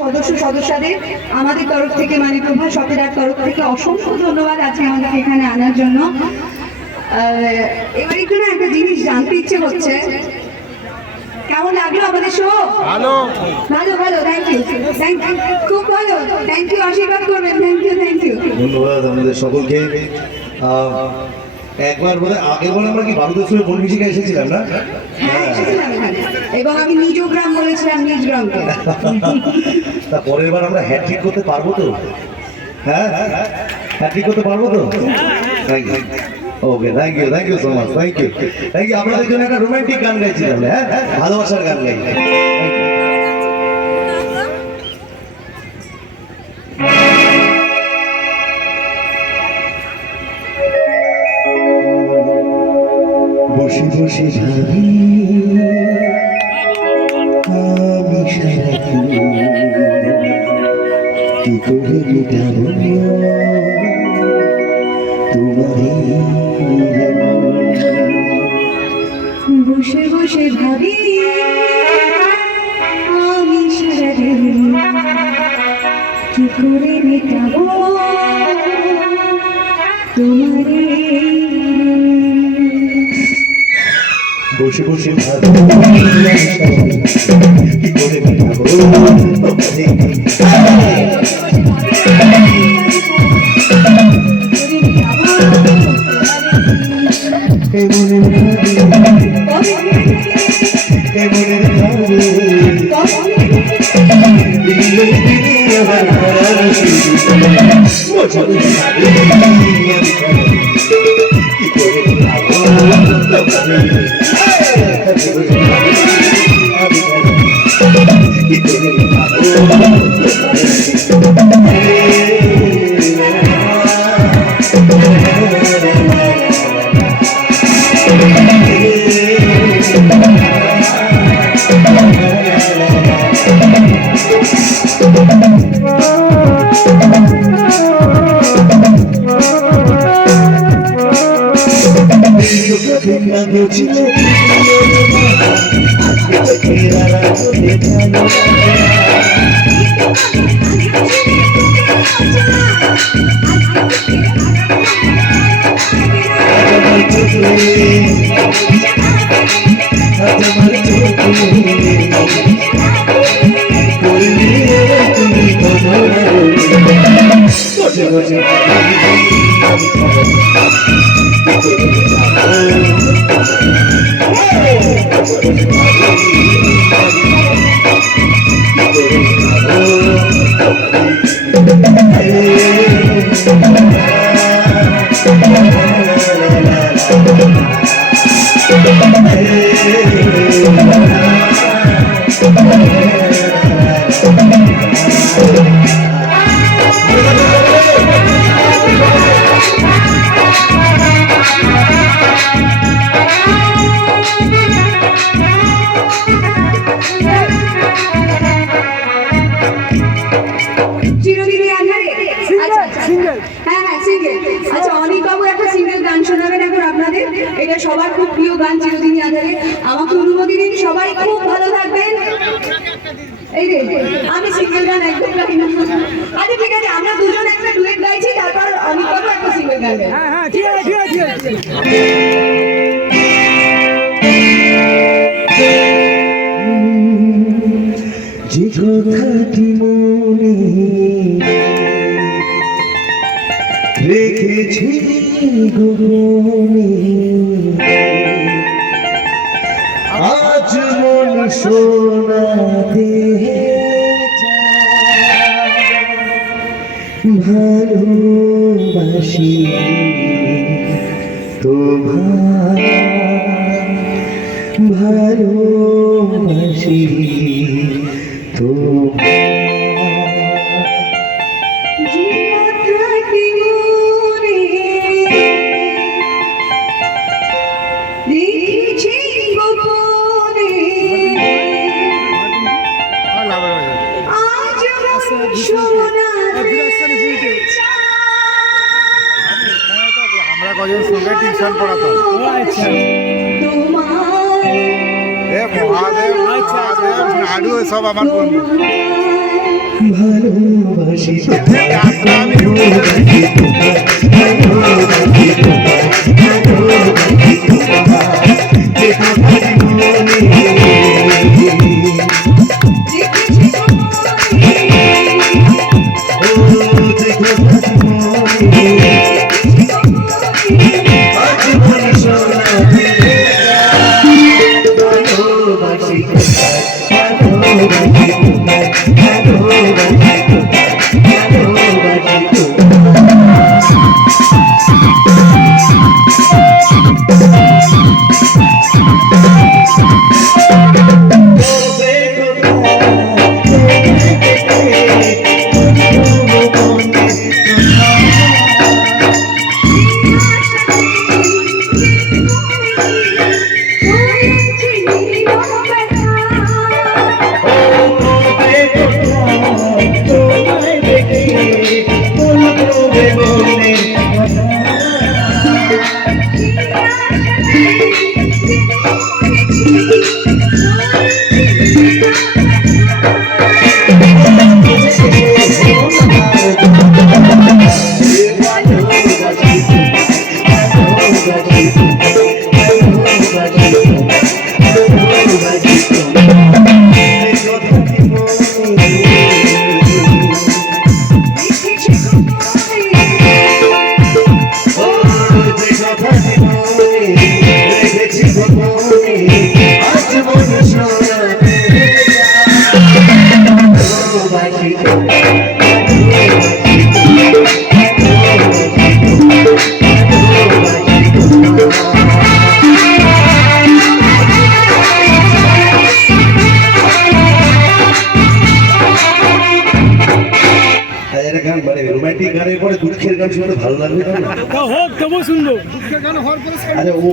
সদস্যদের আমাদের তরফ থেকে মানে প্রভাস অপেরার তরফ থেকে অসংখ্য ধন্যবাদ আজকে আমাদেরকে এখানে আনার জন্য। এবার একটু না একটা জিনিস জানতে ইচ্ছে হচ্ছে, কেমন লাগলো আমাদের শো? ভালো ভালো ভালো, থ্যাংক ইউ খুব ভালো, থ্যাংক ইউ, আশীর্বাদ করবেন, থ্যাংক ইউ ধন্যবাদ আমাদের সকলকে। একবার বলে আগের বার আমরা কি ভারতেশ্বরের বনবিশিকা এসেছিলাম না? হ্যাঁ এসেছিলাম এখানে, এবং আমি নিজ গ্রাম বলেছিলাম, নিজ গ্রামকে। তা পরের বার আমরা হ্যাট্রিক করতে পারবো তো? হ্যাঁ হ্যাট্রিক করতে পারবো তো? Thank you. Okay, thank you so much, thank you. আপনাদের জন্য একটা রোমান্টিক গান গাইছি তাহলে, হ্যাঁ ভালোবাসার গান গাই। বসে বসে ভাবি আমি সারাদিন কি করে মেটাবো বসে বসে ভাবি আমি সারাদিন কি করে মেটাবো তোমারে। বসে বসে ভাবি কি করে মেটাবো এটা সবার খুব প্রিয় গান চিরদিনই আঁধারে। আমাকে অনুমতি দিন, সবাই খুব ভালো থাকবেন। এই রে আমি সিঙ্গেল গান একদম গাই না। আচ্ছা ঠিক আছে, আমরা দুজন একটা ডুয়েট গাইছি, তারপর অনেক বাবু একটা সিঙ্গেল গান গাই। হ্যাঁ ঠিক আছে। যে কথাটি মনে রেখেছি গোপনে, আজ মন শোনাতে ভালোবাসি তোমার, ভালোবাসি তোমার। আমরা কজন সঙ্গে টিউশন পড়াতাম। মহাদেব নাড়ু সব আমার বন্ধু। ভালোবাসি তোমায়, ভালোবাসি তোমায়, ভালোবাসি তোমায়, ভালোবাসি তোমায়, যে কথা মনে গান মানে রোমান্টিক গানের পরে দুঃখের গান শুনতে ভালো লাগবে না? হোক তবু শুনবো দুঃখের গান হওয়ার পরে আচ্ছা ও